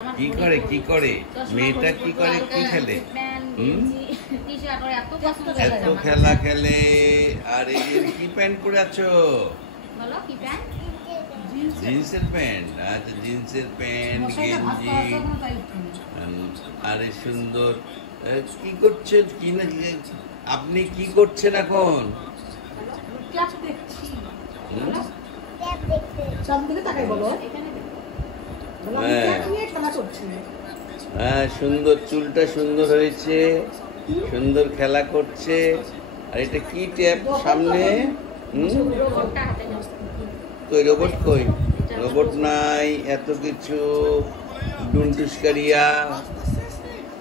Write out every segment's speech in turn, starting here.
কি করে মেয়েটা কি করে কি খেলে এত খেলা খেলে আর এই কি প্যান্ট পরে আছো জিন্সের প্যান্ট আচ্ছা জিন্সের প্যান্ট গেঞ্জি আরে সুন্দর কি করছেন কি না আপনি কি করছেন এখন হ্যাঁ সুন্দর চুলটা সুন্দর হয়েছে সুন্দর খেলা করছে আর এটা কি ট্যাপ সামনে কই রোবট কই রোবট নাই এত কিছু ডুনটুসকারিয়া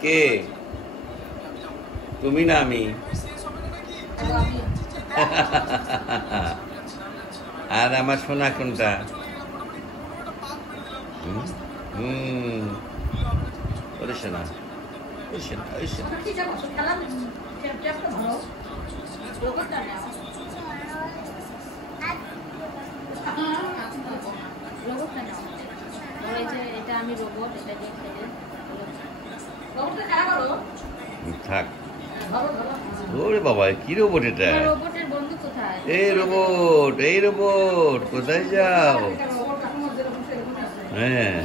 কে তুমি না আমি আর আমার সোনা কোনটা ওরে সোনা থাক ওরে বাবা কি রোবট এটা এই রোবট কোথায় যাও হ্যাঁ